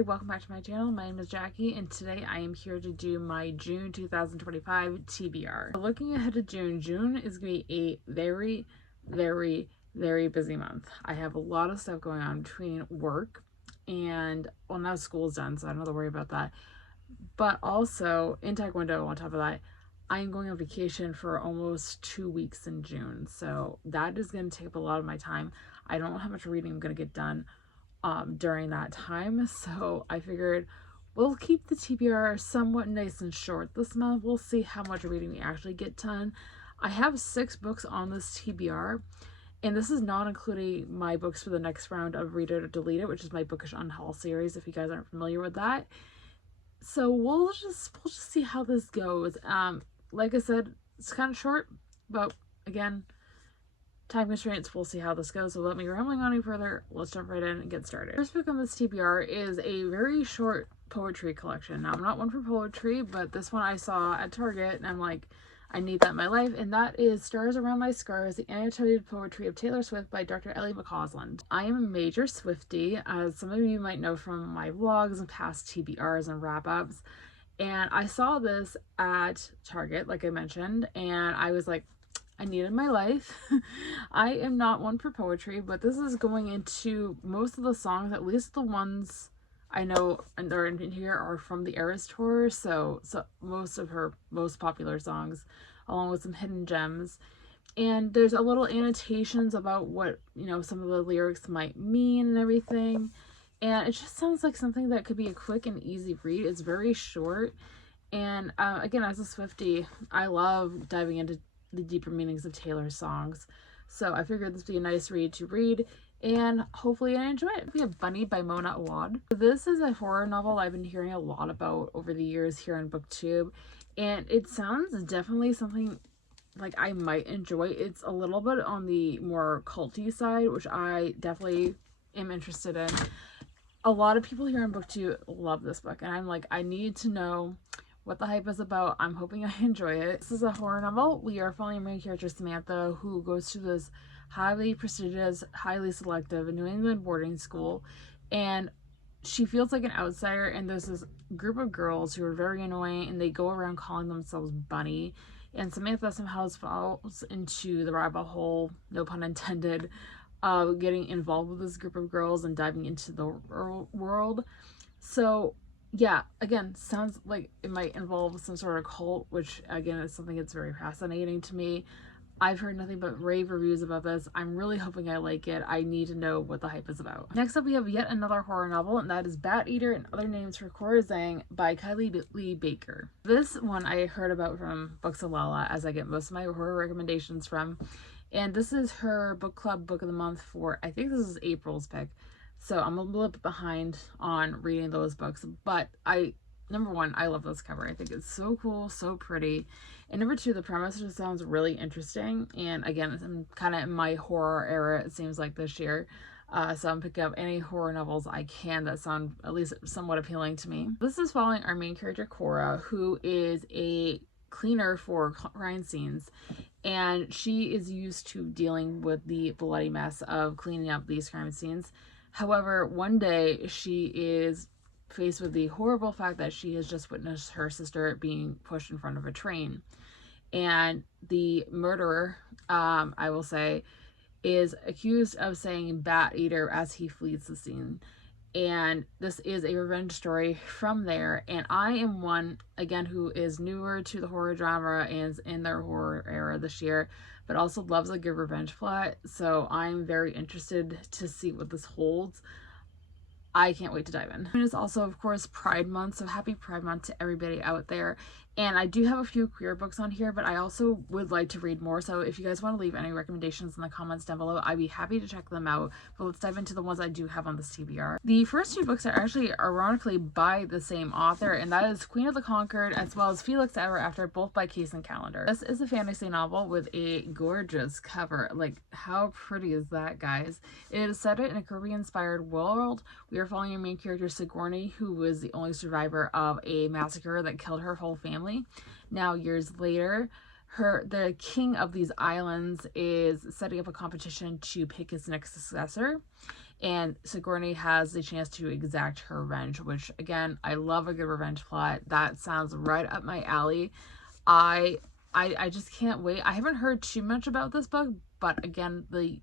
Welcome back to my channel. My name is Jackie and today I am here to do my June 2025 TBR. Looking ahead to June is going to be a very busy month. I have a lot of stuff going on between work and, well, now school's done, so I don't have to worry about that. But also, in Taekwondo, on top of that, I'm going on vacation for almost 2 weeks in June. So that is going to take up a lot of my time. I don't know how much reading I'm going to get done during that time, so I figured we'll keep the TBR somewhat nice and short this month. We'll see how much reading we actually get done. I have 6 books on this TBR, and this is not including my books for the next round of Read It or Delete It, which is my Bookish Unhaul series, if you guys aren't familiar with that. So we'll just see how this goes. Like I said, it's kind of short, but again, time constraints, we'll see how this goes. So let me rambling on any further. Let's jump right in and get started. First book on this TBR is a very short poetry collection. Now, I'm not one for poetry, but this one I saw at Target and I'm like, I need that in my life, and that is Stars Around My Scars, the annotated poetry of Taylor Swift by Dr. Ellie McCausland. I am a major Swiftie, as some of you might know from my vlogs and past TBRs and wrap-ups, and I saw this at Target, like I mentioned, and I was like, I need it in my life. I am not one for poetry, but this is going into most of the songs, at least the ones I know and they're in here, are from the Eras tour, so most of her most popular songs, along with some hidden gems. And there's a little annotations about what, you know, some of the lyrics might mean and everything. And it just sounds like something that could be a quick and easy read. It's very short. And again, as a Swiftie, I love diving into the deeper meanings of Taylor's songs. So I figured this would be a nice read to read, and hopefully I enjoy it. We have Bunny by Mona Awad. This is a horror novel I've been hearing a lot about over the years here on BookTube, and it sounds definitely something like I might enjoy. It's a little bit on the more culty side, which I definitely am interested in. A lot of people here on BookTube love this book, and I'm like, I need to know what the hype is about. I'm hoping I enjoy it. This is a horror novel. We are following our main character Samantha, who goes to this highly prestigious, highly selective New England boarding school, and she feels like an outsider, and there's this group of girls who are very annoying, and they go around calling themselves Bunny, and Samantha somehow falls into the rabbit hole, no pun intended, of getting involved with this group of girls and diving into the world. So yeah, again, sounds like it might involve some sort of cult, which again is something that's very fascinating to me. I've heard nothing but rave reviews about this. I'm really hoping I like it. I need to know what the hype is about. Next up, we have yet another horror novel, and that is Bat Eater and Other Names for Cora Zhang by Kylie Lee Baker. This one I heard about from Books and Lala, as I get most of my horror recommendations from. And this is her book club book of the month for, I think this is April's pick. So I'm a little bit behind on reading those books, but number one, I love this cover. I think it's so cool, so pretty. And number two, the premise just sounds really interesting. And again, I'm kind of in my horror era, it seems like, this year. So I'm picking up any horror novels I can that sound at least somewhat appealing to me. This is following our main character, Cora, who is a cleaner for crime scenes. And she is used to dealing with the bloody mess of cleaning up these crime scenes. However, one day she is faced with the horrible fact that she has just witnessed her sister being pushed in front of a train. And the murderer, I will say, is accused of saying Bat Eater as he flees the scene. And this is a revenge story from there. And I am one, again, who is newer to the horror genre and is in their horror era this year, but also loves a good revenge plot. So I'm very interested to see what this holds. I can't wait to dive in. It is also, of course, Pride Month, so happy Pride Month to everybody out there. And I do have a few queer books on here, but I also would like to read more. So if you guys want to leave any recommendations in the comments down below, I'd be happy to check them out. But let's dive into the ones I do have on this TBR. The first 2 books are actually ironically by the same author, and that is Queen of the Conquered as well as Felix Ever After, both by Kaysen Callender. This is a fantasy novel with a gorgeous cover. Like, how pretty is that, guys? It is set in a Caribbean-inspired world. We are following our main character Sigourney, who was the only survivor of a massacre that killed her whole family. Now, years later, the king of these islands is setting up a competition to pick his next successor, and Sigourney has the chance to exact her revenge, which again, I love a good revenge plot. That sounds right up my alley. I I just can't wait. I haven't heard too much about this book, but again, the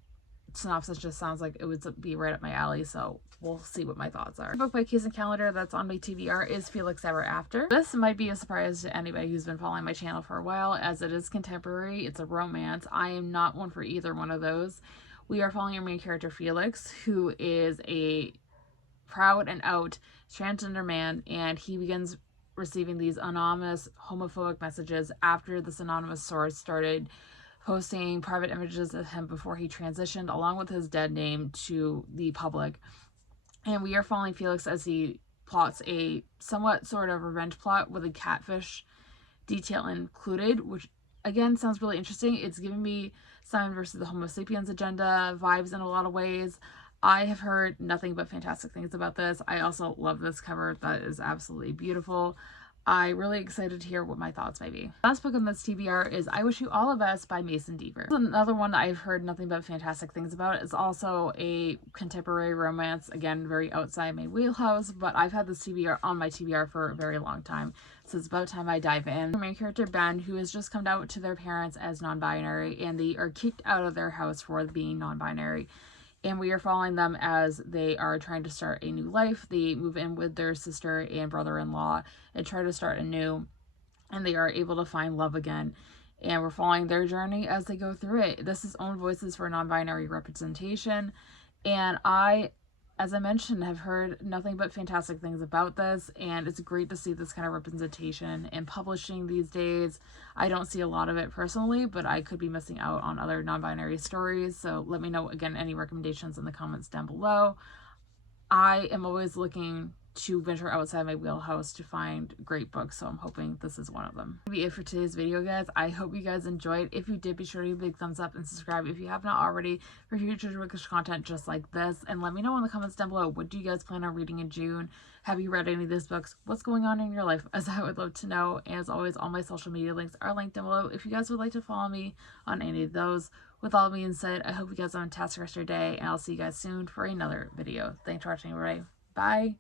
synopsis just sounds like it would be right up my alley, so we'll see what my thoughts are. The book by Case and Calendar that's on my TBR is Felix Ever After. This might be a surprise to anybody who's been following my channel for a while, as it is contemporary. It's a romance. I am not one for either one of those. We are following our main character Felix, who is a proud and out transgender man, and he begins receiving these anonymous homophobic messages after this anonymous source started posting private images of him before he transitioned, along with his dead name, to the public. And we are following Felix as he plots a somewhat sort of revenge plot with a catfish detail included, which again sounds really interesting. It's giving me Simon versus the Homo sapiens agenda vibes in a lot of ways. I have heard nothing but fantastic things about this. I also love this cover. That is absolutely beautiful. I'm really excited to hear what my thoughts may be. Last book on this TBR is I Wish You All the Best by Mason Deaver. Another one that I've heard nothing but fantastic things about. It's also a contemporary romance, again, very outside my wheelhouse, but I've had this TBR on my TBR for a very long time, so it's about time I dive in. The main character, Ben, who has just come out to their parents as non-binary, and they are kicked out of their house for being non-binary. And we are following them as they are trying to start a new life. They move in with their sister and brother-in-law and try to start anew, and they are able to find love again. And we're following their journey as they go through it. This is Own Voices for Non-Binary Representation, and I, as I mentioned, have heard nothing but fantastic things about this, and it's great to see this kind of representation in publishing these days. I don't see a lot of it personally, but I could be missing out on other non-binary stories, so let me know, again, any recommendations in the comments down below. I am always looking to venture outside my wheelhouse to find great books, so I'm hoping this is one of them. That'll be it for today's video, guys. I hope you guys enjoyed. If you did, be sure to give a big thumbs up and subscribe if you have not already for future Twitch content just like this, and let me know in the comments down below, what do you guys plan on reading in June? Have you read any of these books? What's going on in your life? As I would love to know. And as always, all my social media links are linked down below if you guys would like to follow me on any of those. With all being said, I hope you guys have a fantastic rest of your day, and I'll see you guys soon for another video. Thanks for watching, everybody. Bye!